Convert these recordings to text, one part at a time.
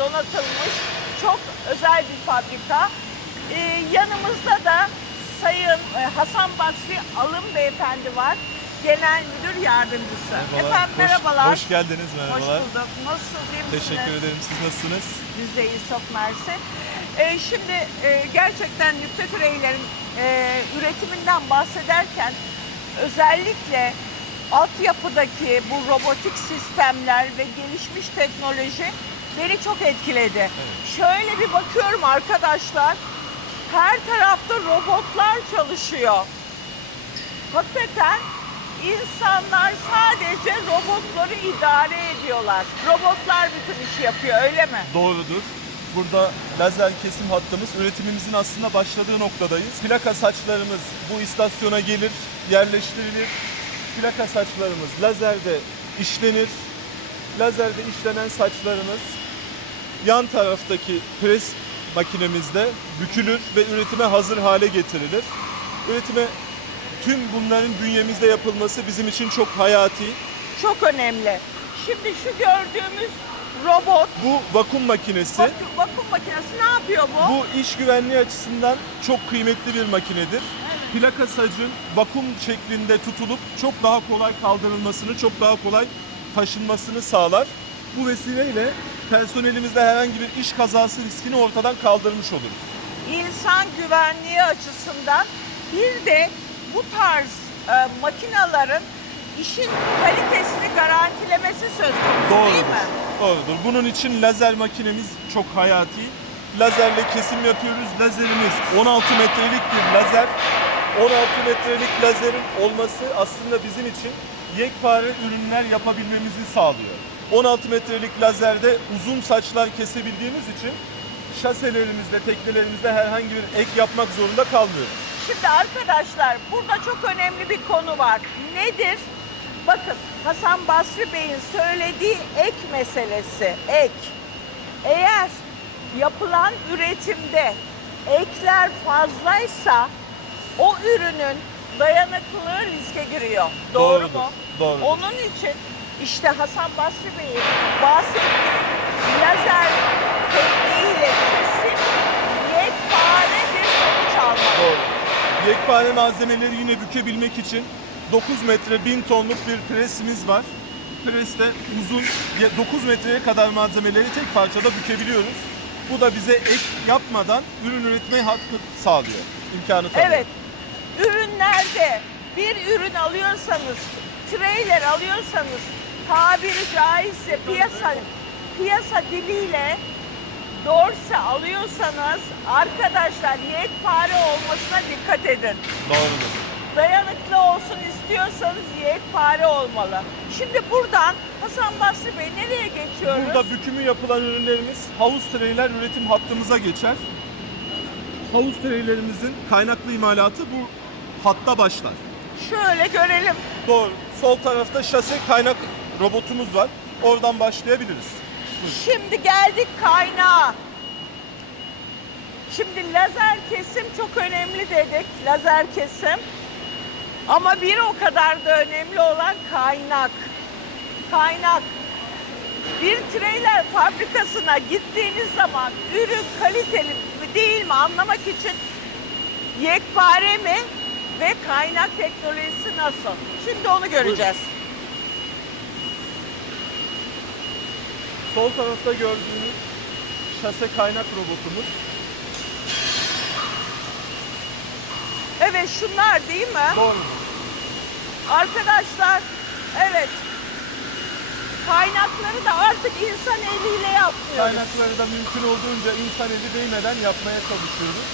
donatılmış çok özel bir fabrika. Ee, yanımızda da Sayın e, Hasan Basri Alım Beyefendi var. Genel Müdür Yardımcısı. Efendim Hoş- merhabalar. Hoş geldiniz, merhabalar. Hoş bulduk. Nasılsınız? iyi misiniz? Teşekkür ederim. Siz nasılsınız? Biz de iyiyiz, çok mersi. Ee, şimdi e, gerçekten nükte türeylerin e, üretiminden bahsederken özellikle altyapıdaki bu robotik sistemler ve gelişmiş teknoloji beni çok etkiledi. Şöyle bir bakıyorum arkadaşlar, her tarafta robotlar çalışıyor. Hakikaten insanlar sadece robotları idare ediyorlar. Robotlar bütün işi yapıyor öyle mi? Doğrudur. Burada lazer kesim hattımız üretimimizin aslında başladığı noktadayız. Plaka saçlarımız bu istasyona gelir, yerleştirilir. Plaka saçlarımız lazerde işlenir. Lazerde işlenen saçlarımız yan taraftaki pres makinemizde bükülür ve üretime hazır hale getirilir. Üretime tüm bunların bünyemizde yapılması bizim için çok hayati. Çok önemli. Şimdi şu gördüğümüz robot, Bu vakum makinesi. vakum, vakum makinesi ne yapıyor bu? Bu iş güvenliği açısından çok kıymetli bir makinedir. Plaka sacın vakum şeklinde tutulup çok daha kolay kaldırılmasını, çok daha kolay taşınmasını sağlar. Bu vesileyle personelimizde herhangi bir iş kazası riskini ortadan kaldırmış oluruz. İnsan güvenliği açısından bir de bu tarz e, makinaların işin kalitesini garantilemesi söz konusu değil Doğrudur. mi? Doğrudur. Bunun için lazer makinemiz çok hayati. Lazerle kesim yapıyoruz. Lazerimiz 16 metrelik bir lazer. 16 metrelik lazerin olması aslında bizim için yekpare ürünler yapabilmemizi sağlıyor. 16 metrelik lazerde uzun saçlar kesebildiğimiz için şaselerimizde, teknelerimizde herhangi bir ek yapmak zorunda kalmıyoruz. Şimdi arkadaşlar burada çok önemli bir konu var. Nedir? Bakın Hasan Basri Bey'in söylediği ek meselesi. Ek. Eğer yapılan üretimde ekler fazlaysa o ürünün dayanıklılığı riske giriyor. Doğru Doğrudur, mu? doğrudur. Onun için işte Hasan Basri Bey'in bahsettiği lazer tekniğiyle kesin yekpare bir sonuç almak. Doğru. Yekpare malzemeleri yine bükebilmek için 9 metre 1000 tonluk bir presimiz var. Preste uzun 9 metreye kadar malzemeleri tek parçada bükebiliyoruz. Bu da bize ek yapmadan ürün üretmeye hakkı sağlıyor. imkanı tanıyor. Evet. Ürünlerde bir ürün alıyorsanız, trailer alıyorsanız tabiri caizse piyasa piyasa diliyle dorse alıyorsanız arkadaşlar yekpare olmasına dikkat edin. Doğrudur. Dayanıklı olsun istiyorsanız yekpare olmalı. Şimdi buradan Hasan Basri Bey nereye geçiyoruz? Burada bükümü yapılan ürünlerimiz havuz treyler üretim hattımıza geçer. Havuz treylerimizin kaynaklı imalatı bu hatta başlar. Şöyle görelim. Doğru. Sol tarafta şase kaynak robotumuz var. Oradan başlayabiliriz. Şimdi geldik kaynağa. Şimdi lazer kesim çok önemli dedik. Lazer kesim. Ama bir o kadar da önemli olan kaynak. Kaynak. Bir trailer fabrikasına gittiğiniz zaman ürün kaliteli mi değil mi anlamak için yekpare mi ve kaynak teknolojisi nasıl? Şimdi onu göreceğiz. Sol tarafta gördüğünüz şase kaynak robotumuz. Evet şunlar değil mi? Doğru. Arkadaşlar evet kaynakları da artık insan eliyle yapmıyoruz. Kaynakları da mümkün olduğunca insan eli değmeden yapmaya çalışıyoruz.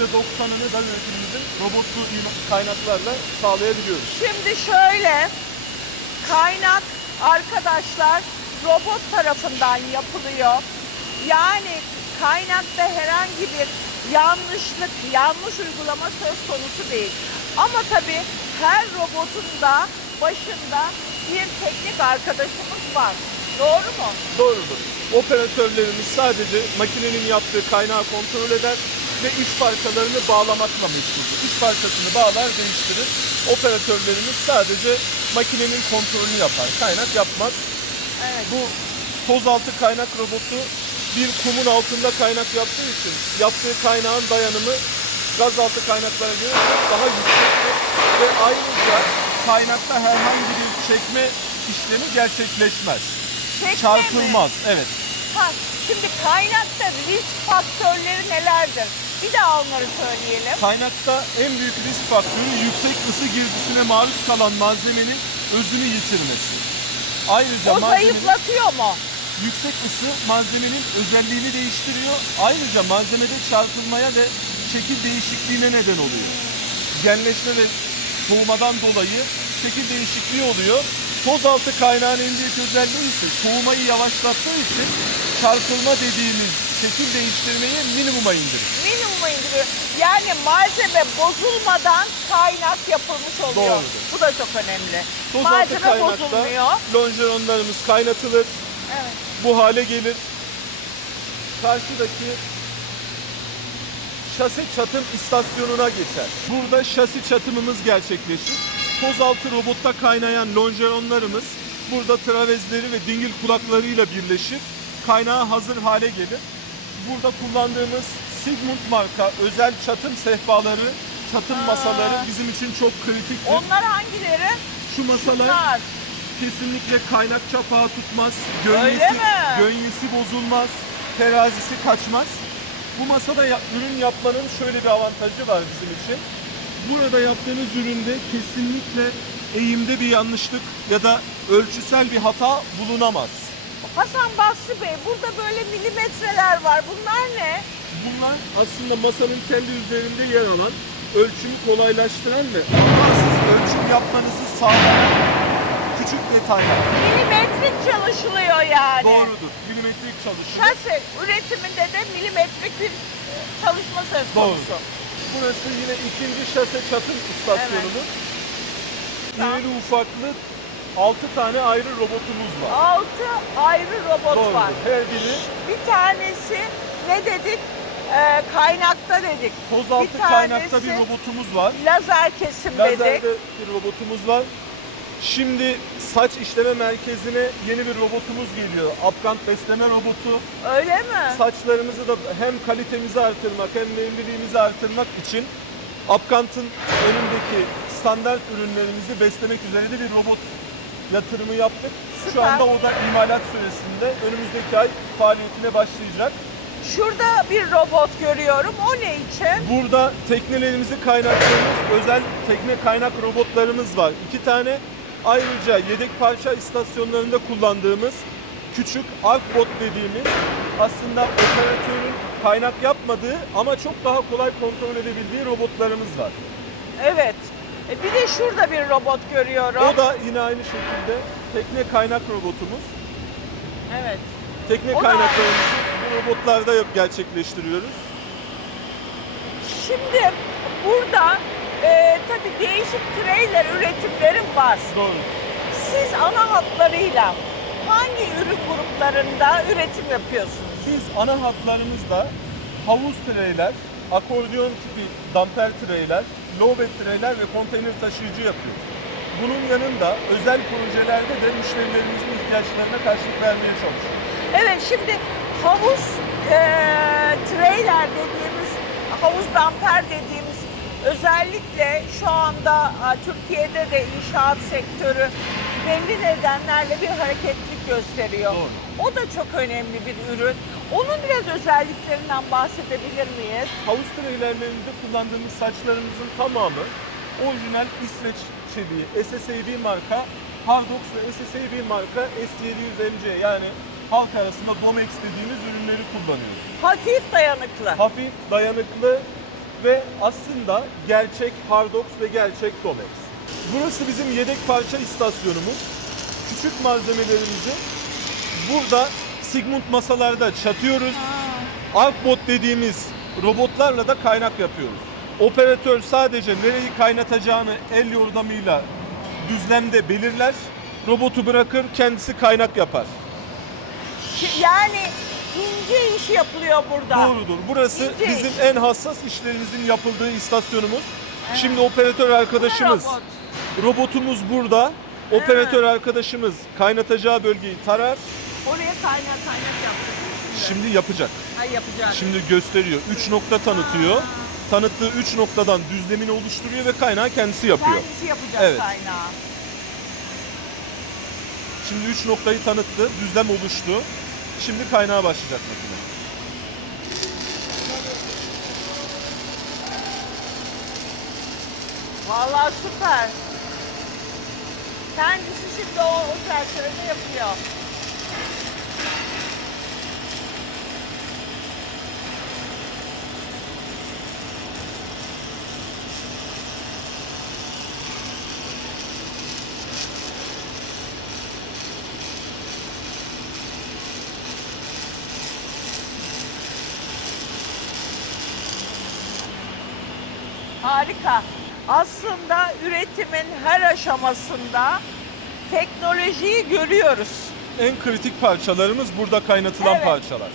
%90'ını da üretimimizin robotlu kaynaklarla sağlayabiliyoruz. Şimdi şöyle kaynak arkadaşlar robot tarafından yapılıyor. Yani kaynakta herhangi bir yanlışlık, yanlış uygulama söz konusu değil. Ama tabii her robotun da başında bir teknik arkadaşımız var. Doğru mu? Doğrudur. Operatörlerimiz sadece makinenin yaptığı kaynağı kontrol eder ve iç parçalarını bağlamakla meşguldür. İç parçasını bağlar, değiştirir. Operatörlerimiz sadece makinenin kontrolünü yapar. Kaynak yapmaz. Evet. Bu toz altı kaynak robotu bir kumun altında kaynak yaptığı için yaptığı kaynağın dayanımı gaz altı kaynaklara göre çok daha yüksektir ve ayrıca kaynakta herhangi bir çekme işlemi gerçekleşmez. Çekme mi? Çarpılmaz. Evet. Ha, şimdi kaynakta risk faktörleri nelerdir? Bir de onları söyleyelim. Kaynakta en büyük risk faktörü yüksek ısı girdisine maruz kalan malzemenin özünü yitirmesi. Ayrıca O malzemenin zayıflatıyor mu? yüksek ısı malzemenin özelliğini değiştiriyor. Ayrıca malzemede çarpılmaya ve şekil değişikliğine neden oluyor. Genleşme ve soğumadan dolayı şekil değişikliği oluyor. Toz altı kaynağın en büyük özelliği ise soğumayı yavaşlattığı için çarpılma dediğimiz şekil değiştirmeyi minimuma indirir. Minimuma indiriyor. Yani malzeme bozulmadan kaynak yapılmış oluyor. Doğrudur. Bu da çok önemli. Toz altı malzeme kaynakta bozulmuyor. lonjeronlarımız kaynatılır. Evet. bu hale gelir. Karşıdaki şasi çatım istasyonuna geçer. Burada şasi çatımımız gerçekleşir. Toz altı robotta kaynayan lonjeronlarımız burada travezleri ve dingil kulaklarıyla birleşir. Kaynağı hazır hale gelir. Burada kullandığımız Sigmund marka özel çatım sehpaları, çatım Aa. masaları bizim için çok kritiktir. Onlar hangileri? Şu masalar Bunlar. kesinlikle kaynak çapağı tutmaz, Öyle gönyesi, mi? gönyesi bozulmaz, terazisi kaçmaz. Bu masada ya- ürün yapmanın şöyle bir avantajı var bizim için. Burada yaptığınız üründe kesinlikle eğimde bir yanlışlık ya da ölçüsel bir hata bulunamaz. Hasan Basri Bey burada böyle milimetreler var. Bunlar ne? Bunlar aslında masanın kendi üzerinde yer alan, ölçümü kolaylaştıran ve hatasız ölçüm yapmanızı sağlayan küçük detaylar. Milimetrik çalışılıyor yani. Doğrudur. Milimetrik çalışıyor. Şase üretiminde de milimetrik bir çalışma söz Doğru. konusu. Burası yine ikinci şase çatım istasyonumuz. Tamam. İrili ufaklı 6 tane ayrı robotumuz var. Altı ayrı robot Doğrudur. var. Her biri Bir tanesi ne dedik? Ee, kaynakta dedik. toz altı bir kaynakta bir robotumuz var. Lazer kesim Lazerde dedik. bir robotumuz var. Şimdi saç işleme merkezine yeni bir robotumuz geliyor. Apkant besleme robotu. Öyle mi? Saçlarımızı da hem kalitemizi artırmak hem nemliliğimizi artırmak için Apkant'ın önündeki standart ürünlerimizi beslemek üzere de bir robot yatırımı yaptık. Şu Süper. anda o da imalat süresinde önümüzdeki ay faaliyetine başlayacak. Şurada bir robot görüyorum. O ne için? Burada teknelerimizi kaynattığımız özel tekne kaynak robotlarımız var. İki tane ayrıca yedek parça istasyonlarında kullandığımız küçük Arkbot dediğimiz aslında operatörün kaynak yapmadığı ama çok daha kolay kontrol edebildiği robotlarımız var. Evet. E, bir de şurada bir robot görüyorum. O da yine aynı şekilde tekne kaynak robotumuz. Evet. Tekne O da- kaynaklarımızı bu robotlarda yap- gerçekleştiriyoruz. Şimdi burada e, tabii değişik trailer üretimlerim var. Doğru. Siz ana hatlarıyla hangi ürün gruplarında üretim yapıyorsunuz? Biz ana hatlarımızda havuz treyler, akordeon tipi damper treyler, lowbed treyler ve konteyner taşıyıcı yapıyoruz. Bunun yanında özel projelerde de müşterilerimizin ihtiyaçlarına karşılık vermeye çalışıyoruz. Evet şimdi havuz e, trailer dediğimiz, havuz damper dediğimiz özellikle şu anda Türkiye'de de inşaat sektörü belli nedenlerle bir hareketlilik gösteriyor. Doğru. O da çok önemli bir ürün. Onun biraz özelliklerinden bahsedebilir miyiz? Havuz treylerlerimizde kullandığımız saçlarımızın tamamı orijinal İsveç çeliği, SSAB marka, Hardox ve SSAB marka S700MC yani halk arasında Domex dediğimiz ürünleri kullanıyoruz. Hafif dayanıklı. hafif, dayanıklı ve aslında gerçek Hardox ve gerçek Domex. Burası bizim yedek parça istasyonumuz. Küçük malzemelerimizi burada Sigmund masalarda çatıyoruz. Arkbot dediğimiz robotlarla da kaynak yapıyoruz. Operatör sadece nereyi kaynatacağını el yordamıyla düzlemde belirler. Robotu bırakır, kendisi kaynak yapar. Yani ince iş yapılıyor burada. Doğrudur. Burası İnce bizim iş. en hassas işlerimizin yapıldığı istasyonumuz. Şimdi operatör arkadaşımız, Robot. robotumuz burada. Operatör arkadaşımız kaynatacağı bölgeyi tarar. Oraya kaynak kaynak yapıyorsun şimdi. Şimdi yapacak. Ay yapacağız. Şimdi gösteriyor. 3 nokta tanıtıyor. Tanıttığı 3 noktadan düzlemini oluşturuyor ve kaynağı kendisi yapıyor. Kendisi yapacak Evet. kaynağı. Şimdi 3 noktayı tanıttı. Düzlem oluştu. Şimdi kaynağa başlayacak makine. Vallahi süper. Kendisi şimdi o, o çerçevede yapıyor. Harika. Aslında üretimin her aşamasında teknolojiyi görüyoruz. En kritik parçalarımız burada kaynatılan Evet. parçalar.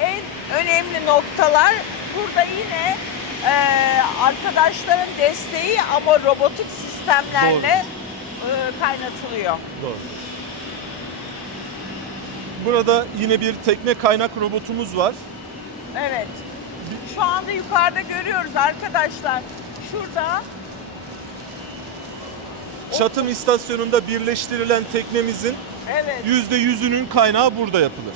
En önemli noktalar burada yine eee, arkadaşların desteği ama robotik sistemlerle eee, kaynatılıyor. Doğru. Burada yine bir tekne kaynak robotumuz var. Evet. Şu anda yukarıda görüyoruz arkadaşlar. Şurada Çatım istasyonunda birleştirilen teknemizin evet. %100'ünün kaynağı burada yapılır.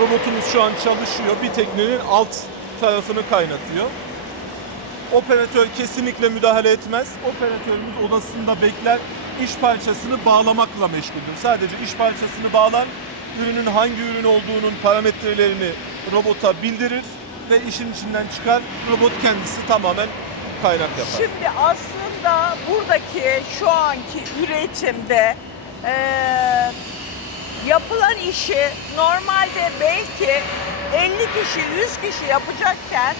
Robotumuz şu an çalışıyor. Bir teknenin alt tarafını kaynatıyor. Operatör kesinlikle müdahale etmez. Operatörümüz odasında bekler. İş parçasını bağlamakla meşguldür. Sadece iş parçasını bağlar. Ürünün hangi ürün olduğunun parametrelerini robota bildirir ve işin içinden çıkar. Robot kendisi tamamen kaynak yapar. Şimdi aslında buradaki şu anki üretimde eee, yapılan işi normalde belki 50 kişi, 100 kişi yapacakken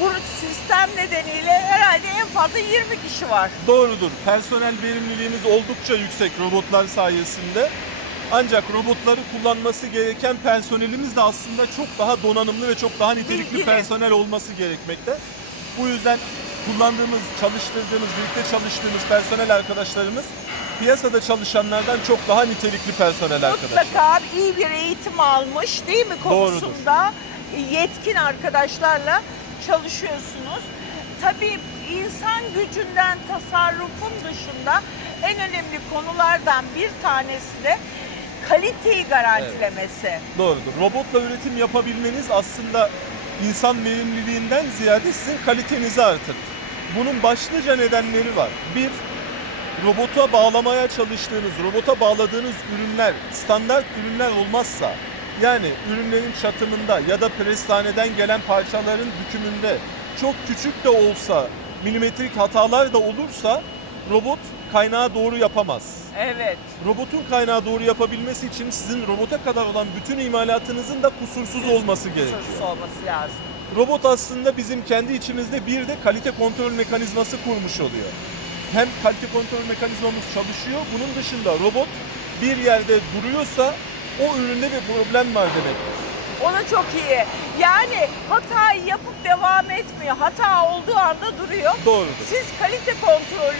bu sistem nedeniyle herhalde en fazla 20 kişi var. Doğrudur. Personel verimliliğimiz oldukça yüksek robotlar sayesinde. Ancak robotları kullanması gereken personelimiz de aslında çok daha donanımlı ve çok daha nitelikli Bilgili. personel olması gerekmekte. Bu yüzden kullandığımız, çalıştırdığımız, birlikte çalıştığımız personel arkadaşlarımız piyasada çalışanlardan çok daha nitelikli personel arkadaşlar. Mutlaka iyi bir eğitim almış değil mi konusunda yetkin arkadaşlarla çalışıyorsunuz. Tabii insan gücünden tasarrufun dışında en önemli konulardan bir tanesi de kaliteyi garantilemesi. Doğrudur. Robotla üretim yapabilmeniz aslında insan verimliliğinden ziyade sizin kalitenizi artırır. Bunun başlıca nedenleri var. Bir, robota bağlamaya çalıştığınız, robota bağladığınız ürünler standart ürünler olmazsa, yani ürünlerin çatımında ya da prestaneden gelen parçaların bükümünde çok küçük de olsa milimetrik hatalar da olursa robot kaynağı doğru yapamaz. Evet. Robotun kaynağı doğru yapabilmesi için sizin robota kadar olan bütün imalatınızın da kusursuz olması gerekiyor. Kusursuz olması lazım. Robot aslında bizim kendi içimizde bir de kalite kontrol mekanizması kurmuş oluyor. Hem kalite kontrol mekanizmamız çalışıyor, bunun dışında robot bir yerde duruyorsa o üründe bir problem var demektir. O da çok iyi. Yani hatayı yapıp devam etmiyor. Hata olduğu anda duruyor. Doğrudur. Siz kalite kontrolü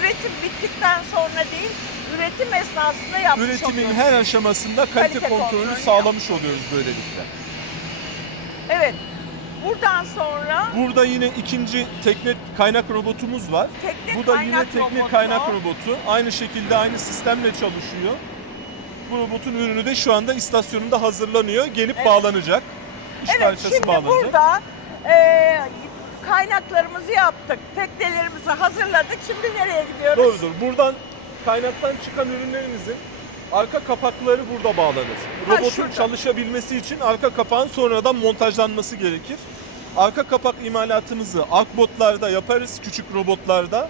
üretim bittikten sonra değil, üretim esnasında yapmış Üretimin oluyorsunuz. her aşamasında kalite, Kalite kontrolünü kontrolünü sağlamış oluyoruz böylelikle. Evet. Buradan sonra Burada yine ikinci tekne kaynak robotumuz var. tekne Bu da kaynak yine tekne robotu. kaynak robotu. Aynı şekilde aynı sistemle çalışıyor. Bu robotun ürünü de şu anda istasyonunda hazırlanıyor. Gelip Evet. bağlanacak. İş Evet, parçası şimdi bağlanacak. burada e, kaynaklarımızı yaptık, teknelerimizi hazırladık. Şimdi nereye gidiyoruz? Doğrudur. Buradan kaynaktan çıkan ürünlerimizin arka kapakları burada bağlanır. Robotun şurada. çalışabilmesi için arka kapağın sonradan montajlanması gerekir. Arka kapak imalatımızı akbotlarda yaparız, küçük robotlarda.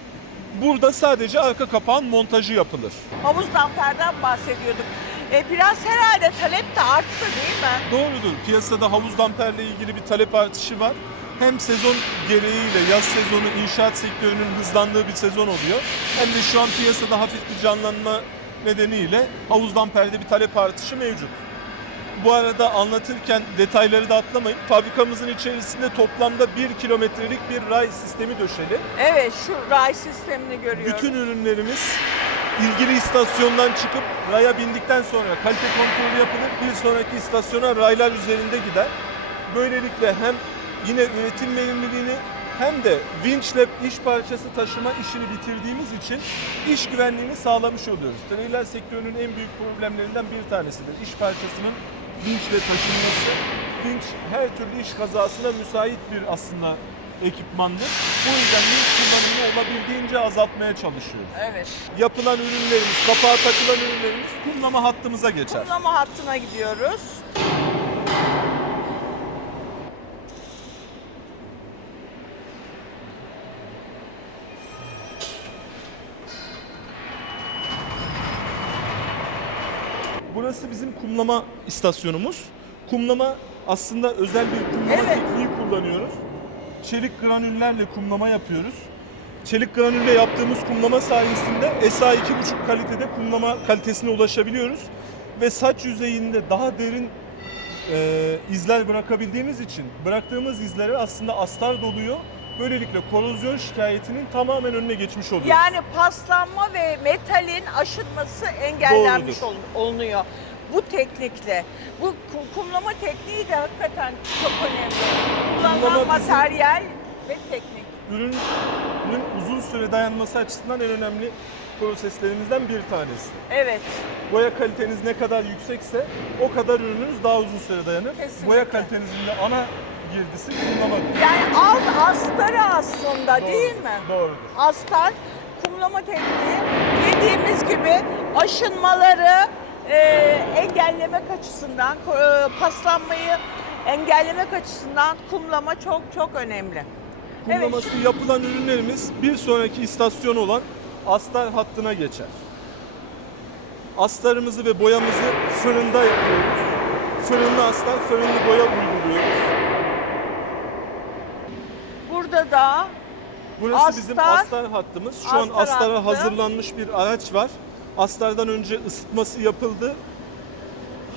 Burada sadece arka kapağın montajı yapılır. Havuz damperden bahsediyorduk. E, biraz herhalde talep de arttı değil mi? Doğrudur. Piyasada havuz damperle ilgili bir talep artışı var. Hem sezon gereğiyle yaz sezonu inşaat sektörünün hızlandığı bir sezon oluyor. Hem de şu an piyasada hafif bir canlanma nedeniyle havuzdan perde bir talep artışı mevcut. Bu arada anlatırken detayları da atlamayın. Fabrikamızın içerisinde toplamda 1 kilometrelik bir ray sistemi döşeli. Evet şu ray sistemini görüyoruz. Bütün ürünlerimiz ilgili istasyondan çıkıp raya bindikten sonra kalite kontrolü yapılır. Bir sonraki istasyona raylar üzerinde gider. Böylelikle hem yine üretim verimliliğini hem de vinçle iş parçası taşıma işini bitirdiğimiz için iş güvenliğini sağlamış oluyoruz. Trailer sektörünün en büyük problemlerinden bir tanesidir. İş parçasının vinçle taşınması. Vinç her türlü iş kazasına müsait bir aslında ekipmandır. Bu yüzden vinç kullanımını olabildiğince azaltmaya çalışıyoruz Evet. yapılan ürünlerimiz, kapağa takılan ürünlerimiz kumlama hattımıza geçer. Kumlama hattına gidiyoruz. Burası bizim kumlama istasyonumuz. Kumlama aslında özel bir kumlama Evet. tekniği kullanıyoruz. Çelik granüllerle kumlama yapıyoruz. Çelik granülle yaptığımız kumlama sayesinde SA2.5 kalitede kumlama kalitesine ulaşabiliyoruz. Ve saç yüzeyinde daha derin e, izler bırakabildiğimiz için bıraktığımız izlere aslında astar doluyor. Böylelikle korozyon şikayetinin tamamen önüne geçmiş oluyoruz. Yani paslanma ve metalin aşınması engellenmiş ol- olunuyor. Bu teknikle. Bu kum- kumlama tekniği de hakikaten çok önemli. Kullanılan Kumlama materyal ve teknik. ürünün uzun süre dayanması açısından en önemli proseslerimizden bir tanesi. Evet. Boya kaliteniz ne kadar yüksekse o kadar ürününüz daha uzun süre dayanır. Kesinlikle. Boya kalitenizin de ana girdisi kumlamadır. Yani astarı aslında değil mi? Doğrudur. Astar kumlama tekniği dediğimiz gibi aşınmaları e, engellemek açısından, e, paslanmayı engellemek açısından kumlama çok çok önemli. Kumlaması yapılan ürünlerimiz bir sonraki istasyon olan astar hattına geçer. Astarımızı ve boyamızı fırında yapıyoruz. Fırınlı astar, fırınlı boya uyguluyoruz. Burada da Burası bizim Astar- astar hattımız. Şu an Astar astara hattı. hazırlanmış bir araç var. Astardan önce ısıtması yapıldı.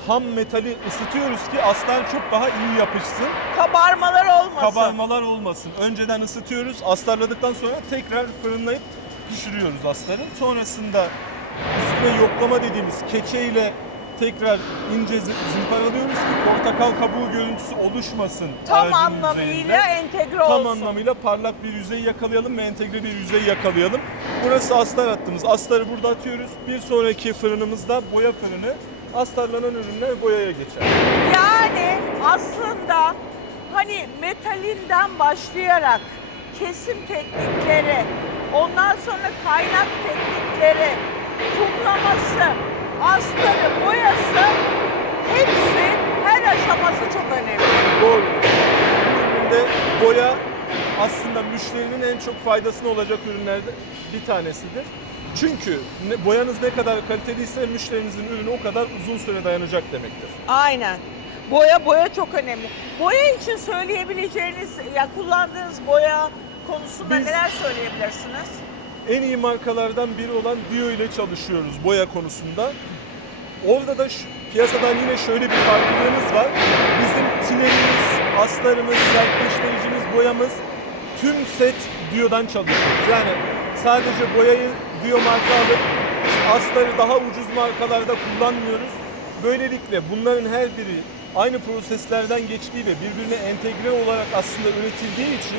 Ham metali ısıtıyoruz ki astar çok daha iyi yapışsın. kabarmalar olmasın. Kabarmalar olmasın. Önceden ısıtıyoruz. Astarladıktan sonra tekrar fırınlayıp pişiriyoruz astarı. Sonrasında üstüne yoklama dediğimiz keçeyle tekrar ince zımparalıyoruz ki portakal kabuğu görüntüsü oluşmasın. Tam anlamıyla yüzeyinde. entegre olsun. Tam anlamıyla parlak bir yüzey yakalayalım ve entegre bir yüzey yakalayalım. Burası astar hattımız. Astarı burada atıyoruz. Bir sonraki fırınımızda boya fırını. Astarlanan ürünler boyaya geçer. Yani aslında hani metalinden başlayarak kesim teknikleri, ondan sonra kaynak teknikleri, kumlaması, astarı, boyası hepsi her aşaması çok önemli. Doğru. Bu üründe boya aslında müşterinin en çok faydasına olacak ürünlerden bir tanesidir. Çünkü ne- boyanız ne kadar kaliteliyse müşterinizin ürünü o kadar uzun süre dayanacak demektir. Aynen. Boya boya çok önemli. Boya için söyleyebileceğiniz, ya kullandığınız boya konusunda Biz- neler söyleyebilirsiniz? En iyi markalardan biri olan Dio ile çalışıyoruz boya konusunda. Orada da şu- piyasadan yine şöyle bir farklılığımız var. Bizim tinerimiz, astarımız, sertleştiricimiz, boyamız tüm set Dio'dan çalışıyoruz. Yani sadece boyayı Dio marka alıp astarı daha ucuz markalarda kullanmıyoruz. Böylelikle bunların her biri aynı proseslerden geçtiği ve birbirine entegre olarak aslında üretildiği için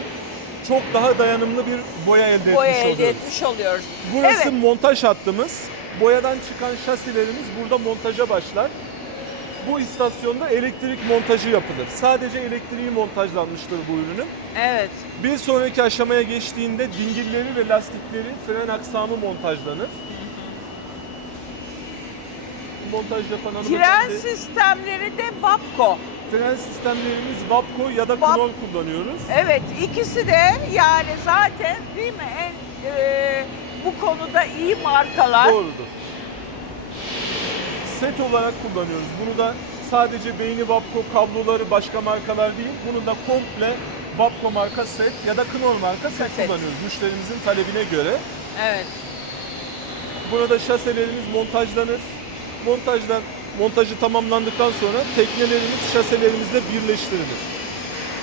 çok daha dayanımlı bir boya elde Boya etmiş elde oluyoruz. etmiş oluyoruz. Burası evet. montaj hattımız. Boyadan çıkan şasilerimiz burada montaja başlar. Bu istasyonda elektrik montajı yapılır. Sadece elektriği montajlanmıştır bu ürünün. Evet. Bir sonraki aşamaya geçtiğinde dingilleri ve lastikleri, fren aksamı montajlanır. Montaj yapan Tren hanımefendi, sistemleri de Vapco. fren sistemlerimiz Vapco ya da Vap- Knorr kullanıyoruz. Evet ikisi de yani zaten değil mi en e, bu konuda iyi markalar. Doğrudur. Set olarak kullanıyoruz. Bunu da sadece beyni Vapco kabloları başka markalar değil. Bunu da komple Vapco marka set ya da Knorr marka set, Set. kullanıyoruz. Müşterimizin talebine göre. Evet. Burada şaselerimiz montajlanır. Montajdan montajı tamamlandıktan sonra teknelerimiz şaselerimizle birleştirilir.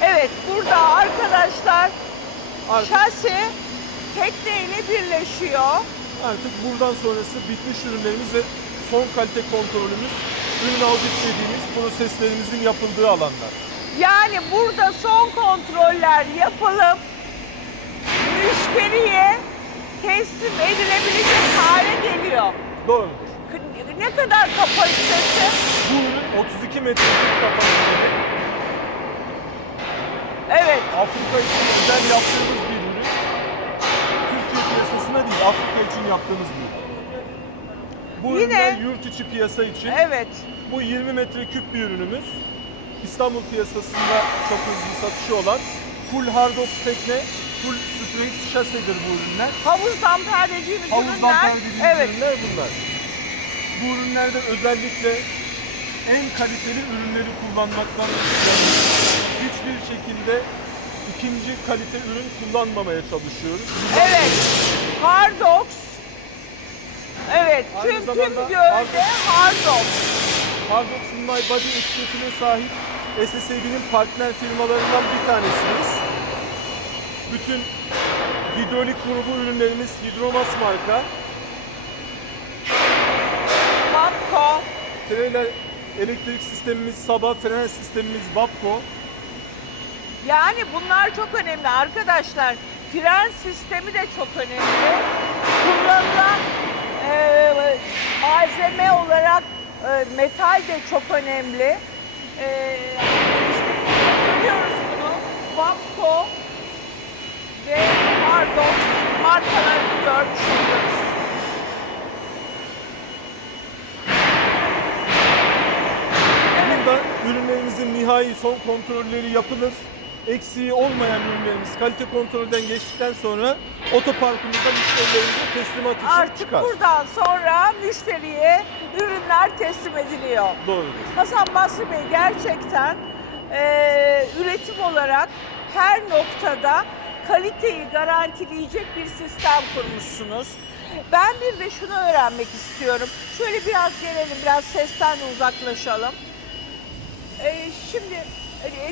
Evet burada arkadaşlar Artık, şasi tekneyle birleşiyor. artık buradan sonrası bitmiş ürünlerimiz ve son kalite kontrolümüz, ürün audit dediğimiz proseslerimizin yapıldığı alanlar. Yani burada son kontroller yapılıp müşteriye teslim edilebilecek hale geliyor. Doğrudur. Ne kadar kapasitesi? Bu ürün 32 metreküp kapasiteli. Evet. Afrika için özel yaptığımız bir Afrika için yaptığımız bir ürün. Bu Yine- ürünler yurt içi piyasa için. Evet. Bu 20 metreküp bir ürünümüz. İstanbul piyasasında çok hızlı satışı olan full hard ox tekne, full strings şasedir bu ürünler. Havuz damper dediğimiz Havuz ürünler. damper dediğimiz Evet. ürünler bunlar. Bu ürünlerde özellikle en kaliteli ürünleri kullanmaktan yanayız. hiçbir şekilde ikinci kalite ürün kullanmamaya çalışıyoruz. Evet. Hardox. Evet. Aynı Tüm tüm zamanda gölde Hardox. Hardox My Body etiketine sahip SSAB'nin partner firmalarından bir tanesiniz. Bütün hidrolik grubu ürünlerimiz Hidromas marka. Mamco. Trailer elektrik sistemimiz Saba, fren sistemimiz Babco. Yani bunlar çok önemli arkadaşlar. Fren sistemi de çok önemli. Kullanılan e, malzeme olarak e, metal de çok önemli. E, işte görüyoruz bunu. Bamco ve Hardox markalarını görmüş oluyoruz. Burada ürünlerimizin nihai son kontrolleri yapılır. Eksiği olmayan ürünlerimiz kalite kontrolden geçtikten sonra otoparkımızda müşterilerimize teslimat için Artık çıkar. buradan sonra müşteriye ürünler teslim ediliyor. Doğrudur. Hasan Basri Bey gerçekten eee, üretim olarak her noktada kaliteyi garantileyecek bir sistem kurmuşsunuz. Ben bir de şunu öğrenmek istiyorum. Şöyle biraz gelelim, biraz sesten de uzaklaşalım. Eee, şimdi e,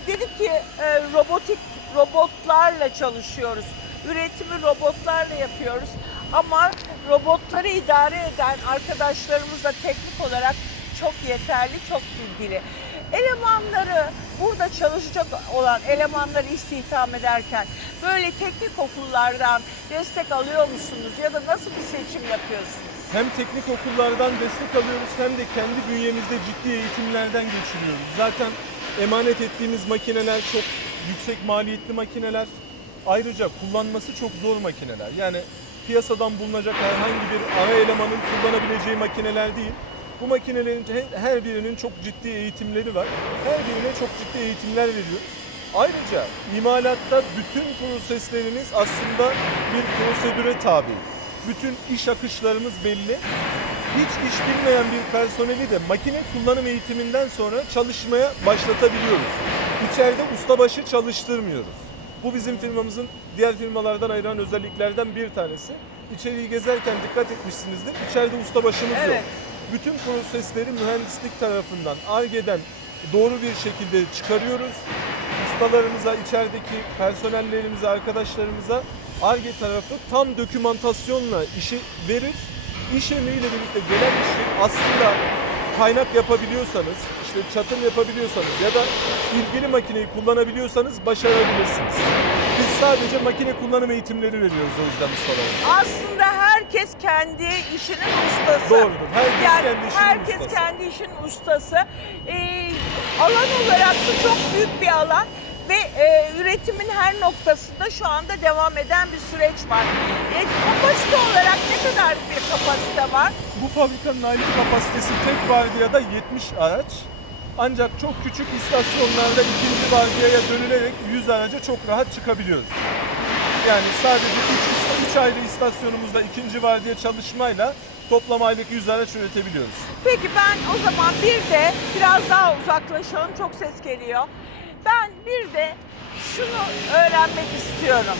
dedik ki e, robotik robotlarla çalışıyoruz. Üretimi robotlarla yapıyoruz. Ama robotları idare eden arkadaşlarımız da teknik olarak çok yeterli, çok bilgili. Elemanları, burada çalışacak olan elemanları istihdam ederken böyle teknik okullardan destek alıyor musunuz ya da nasıl bir seçim yapıyorsunuz? Hem teknik okullardan destek alıyoruz hem de kendi bünyemizde ciddi eğitimlerden geçiriyoruz. Zaten emanet ettiğimiz makineler çok yüksek maliyetli makineler. Ayrıca kullanması çok zor makineler. Yani piyasadan bulunacak herhangi bir ara elemanın kullanabileceği makineler değil. Bu makinelerin he- her birinin çok ciddi eğitimleri var. Her birine çok ciddi eğitimler veriyoruz. Ayrıca imalatta bütün proseslerimiz aslında bir prosedüre tabi. Bütün iş akışlarımız belli. Hiç iş bilmeyen bir personeli de makine kullanım eğitiminden sonra çalışmaya başlatabiliyoruz. İçeride ustabaşı çalıştırmıyoruz. Bu bizim firmamızın diğer firmalardan ayıran özelliklerden bir tanesi. İçeriği gezerken dikkat etmişsinizdir. İçeride ustabaşımız yok. Evet. Bütün prosesleri mühendislik tarafından, ARGE'den doğru bir şekilde çıkarıyoruz. Ustalarımıza, içerideki personellerimize, arkadaşlarımıza ARGE tarafı tam dokümantasyonla işi verir. İş emriyle birlikte gelen işi aslında kaynak yapabiliyorsanız, işte çatım yapabiliyorsanız ya da ilgili makineyi kullanabiliyorsanız başarabilirsiniz. Biz sadece makine kullanım eğitimleri veriyoruz o yüzden ustalara. Aslında herkes kendi işinin ustası. Doğrudur. Herkes Yani kendi işinin herkes ustası. kendi işinin ustası. Ee, alan olarak da çok büyük bir alan ve e, üretimin her noktasında şu anda devam eden bir süreç var. E, kapasite olarak ne kadar bir kapasite var? Bu fabrikanın aylık kapasitesi tek vardiyada 70 araç. Ancak çok küçük istasyonlarda ikinci vardiyaya dönülerek 100 araca çok rahat çıkabiliyoruz. Yani sadece 3, 3 ayrı istasyonumuzda ikinci vardiya çalışmayla toplam aylık 100 araç üretebiliyoruz. Peki ben o zaman bir de biraz daha uzaklaşalım. Çok ses geliyor. Ben bir de şunu öğrenmek istiyorum.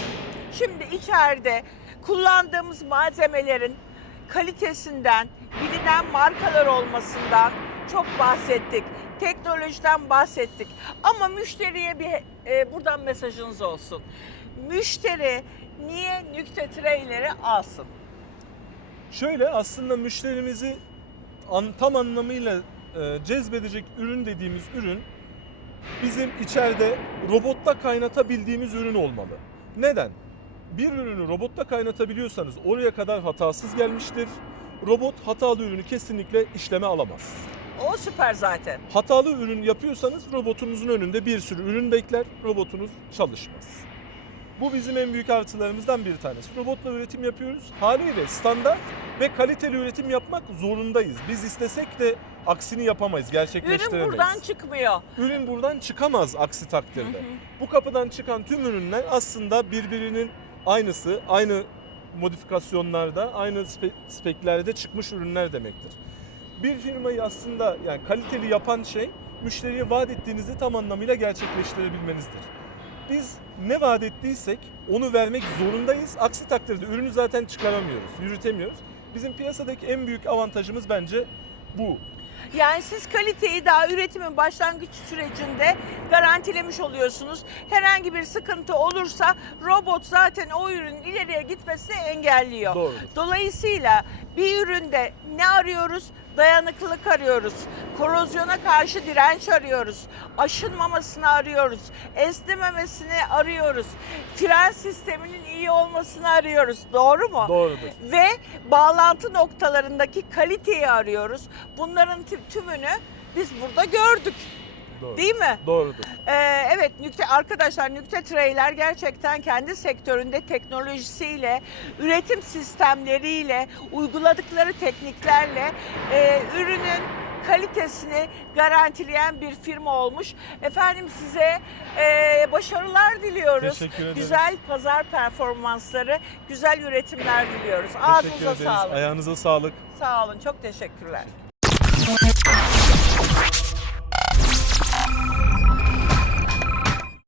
Şimdi içeride kullandığımız malzemelerin kalitesinden, bilinen markalar olmasından çok bahsettik. Teknolojiden bahsettik. Ama müşteriye bir e, buradan mesajınız olsun. Müşteri niye nükte treyleri alsın? Şöyle aslında müşterimizi an- tam anlamıyla e, cezbedecek ürün dediğimiz ürün bizim içeride robotta kaynatabildiğimiz ürün olmalı. Neden? Bir ürünü robotta kaynatabiliyorsanız oraya kadar hatasız gelmiştir. Robot hatalı ürünü kesinlikle işleme alamaz. O süper zaten. Hatalı ürün yapıyorsanız robotunuzun önünde bir sürü ürün bekler, robotunuz çalışmaz. Bu bizim en büyük artılarımızdan bir tanesi. Robotla üretim yapıyoruz. Haliyle standart ve kaliteli üretim yapmak zorundayız. Biz istesek de aksini yapamayız, gerçekleştiremeyiz. Ürün buradan çıkmıyor. Ürün buradan çıkamaz aksi takdirde. Bu kapıdan çıkan tüm ürünler aslında birbirinin aynısı, aynı modifikasyonlarda, aynı spe- speklerde çıkmış ürünler demektir. Bir firmayı aslında yani kaliteli yapan şey müşteriye vaat ettiğinizi tam anlamıyla gerçekleştirebilmenizdir. Biz ne vaat ettiysek onu vermek zorundayız. Aksi takdirde ürünü zaten çıkaramıyoruz, yürütemiyoruz. Bizim piyasadaki en büyük avantajımız bence bu. Yani siz kaliteyi daha üretimin başlangıç sürecinde garantilemiş oluyorsunuz. Herhangi bir sıkıntı olursa robot zaten o ürünün ileriye gitmesini engelliyor. Doğrudur. Dolayısıyla bir üründe ne arıyoruz? Dayanıklılık arıyoruz. Korozyona karşı direnç arıyoruz. Aşınmamasını arıyoruz. Esnememesini arıyoruz. Fren sisteminin iyi olmasını arıyoruz. Doğru mu? Doğrudur. Ve bağlantı noktalarındaki kaliteyi arıyoruz. Bunların tüm- tümünü biz burada gördük. Doğru. Değil mi? Doğrudur. Ee, evet nükte arkadaşlar nükte treyler gerçekten kendi sektöründe teknolojisiyle, üretim sistemleriyle, uyguladıkları tekniklerle e, ürünün kalitesini garantileyen bir firma olmuş. Efendim size e, başarılar diliyoruz. Teşekkür ederiz. Güzel pazar performansları, güzel üretimler diliyoruz. Teşekkür Ağzınıza ederiz. sağlık. Ayağınıza sağlık. Sağ olun. Çok teşekkürler.